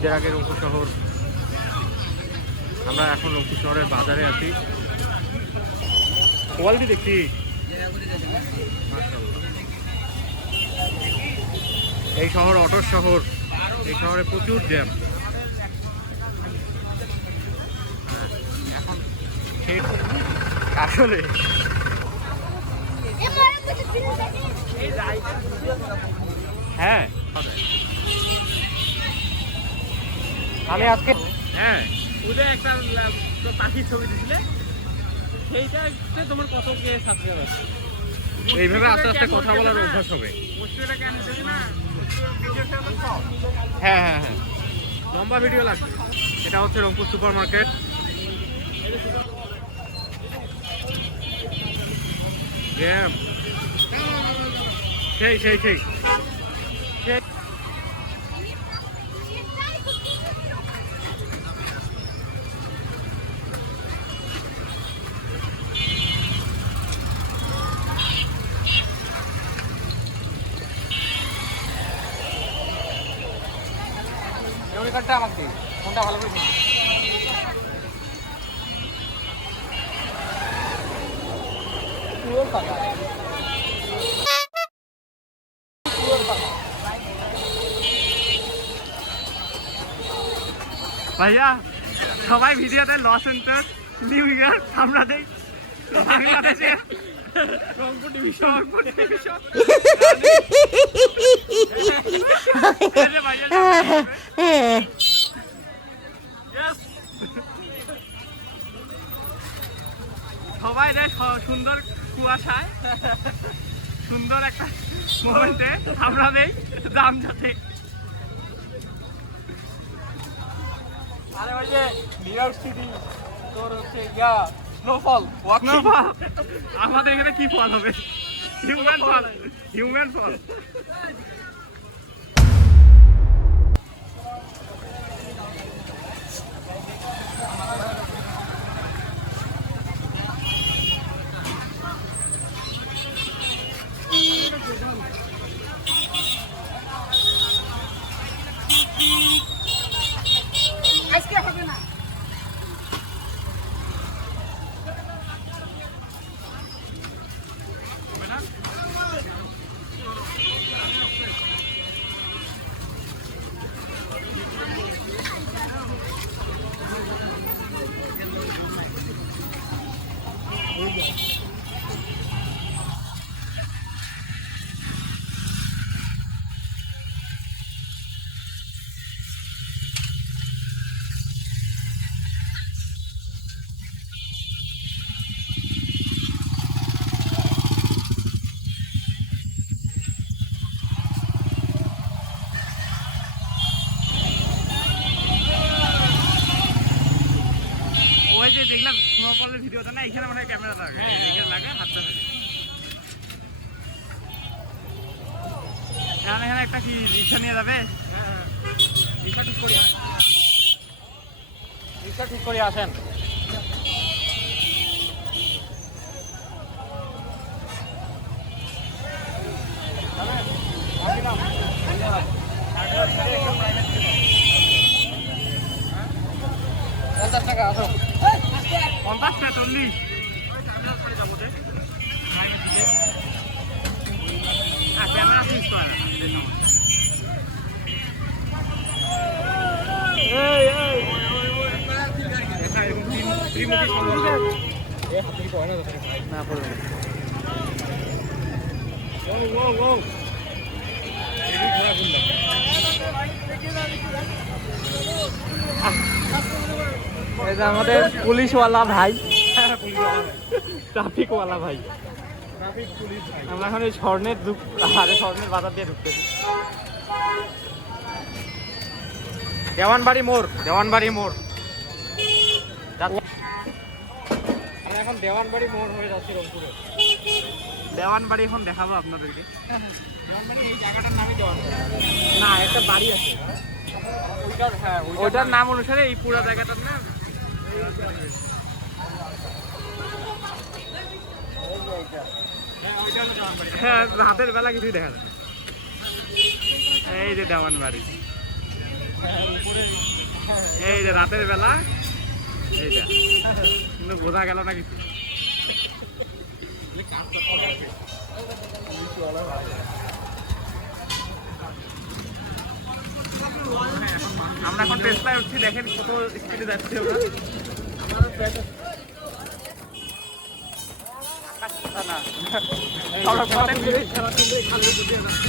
ঈদের আগে রংপুর শহর, আমরা এখন রংপুর শহরের বাজারে আছি। কোয়ালিটি দেখছি, এই শহর অটোর শহর, এই শহরে প্রচুর জ্যাম। এখন আসলে হ্যাঁ আমি আজকে হ্যাঁ ওদের একটা পাখির ছবি দিছিলে, সেইটা তোমার কত কে সাবস্ক্রাইব আছে। এইভাবে আস্তে আস্তে কথা বলার অভ্যাস হবে। হ্যাঁ হ্যাঁ হ্যাঁ, লম্বা ভিডিও লাগবে। এটা হচ্ছে রংপুর সুপার মার্কেট। সেই সেই সেই কার্ডটা আমাকে কোনটা ভালো করে ভাইয়া সবাই ভিডিওতে লস এন্টার নিউ ইয়ার আমরা দেই বাংলাদেশে রংপুর ডিভিশন সবাই রে সুন্দর কুয়াশায় সুন্দর একটা মোমেন্টে আমরা নেই দাম যাতে। আরে ভাই যে নিউ ইয়র্ক সিটি তোর হচ্ছে স্নোফল, আমাদের এখানে কি ফল হবে? হিউম্যান ফল, হিউম্যান ফল। দেখলাম স্নোফলের ভিডিওটা না, এখানে মনে হয় ক্যামেরা লাগে, এখানে লাগে হাতটা থাকে। এখানে একটা কি রিক্সা নিয়ে যাবে? রিক্সা ঠিক করে আসেন। টাকা আসো 50 না 40 যাবো দে ক্যামেরা ফিক্স করা। এই এই এটা এবং ত্রিমুখী সম্পর্ক এই হাতে কি হয় না পড়বে ও ও ও এই ঘোড়া গুলো এটা আমাদের পুলিশওয়ালা ভাই, ট্রাফিকওয়ালা ভাই, ট্রাফিক পুলিশ ভাই। আমরা এখন এই স্বর্ণের স্বর্ণের বাজার দিয়ে ঢুকতেছি। দেওয়ানবাড়ি মোড়, দেওয়ানবাড়ি মোড় এখন দেওয়ানবাড়ি মোড় হয়ে যাচ্ছে রংপুরে। দেওয়ানবাড়ি এখন দেখাবো আপনাদেরকে। দেওয়ানবাড়ি এই জায়গাটার নামই দেওয়ানবাড়ি না, একটা বাড়ি আছে ওইটার নাম অনুসারে এই পুরো জায়গাটার নাম। হ্যাঁ রাতের বেলা কিছুই দেখা যায়। এই যে দেওয়ানবাড়ি, উপরে এই যে রাতের বেলা এইটা কিন্তু বোঝা গেল না কিছু। আমরা এখন টেসলায় উঠছি, দেখেন কত স্পিডে যাচ্ছে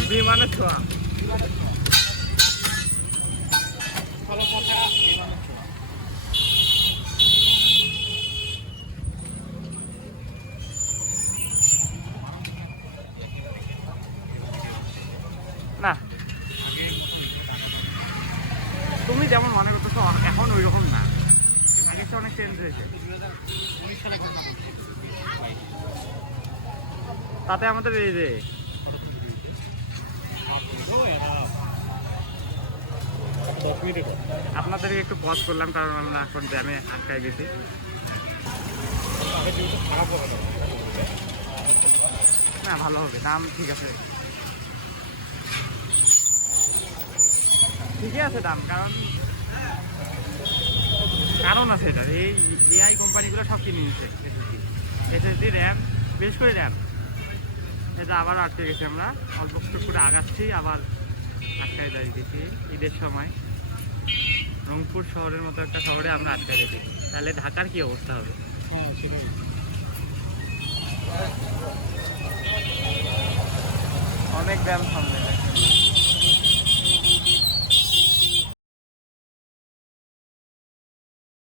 বিমানের ছোঁয়া। না তুমি যেমন মনে করতেছো এখন ওই রকম না, আগে তো অনেক চেঞ্জ হয়েছে। তাতে আমাদের এই যে আপনাদেরকে একটু পজ করলাম কারণ আমরা এখন জ্যামে আটকায় গেছি। না ভালো হবে, দাম ঠিক আছে, ঠিকই আছে দাম, কারণ আছে এটা, এই এআই কোম্পানিগুলো সব কিনে নিচ্ছে এসএসডি র্যাম, বেশ করে র্যাম। এটা আবার আটকে গেছি, আমরা অল্প একটু করে আগাচ্ছি, আবার আটকায় দাঁড়িয়ে গেছি। ঈদের সময় রংপুর শহরের মতো একটা শহরে আমরা আটকায় গেছি, তাহলে ঢাকার কি অবস্থা হবে? অনেক র্যাম সামনে।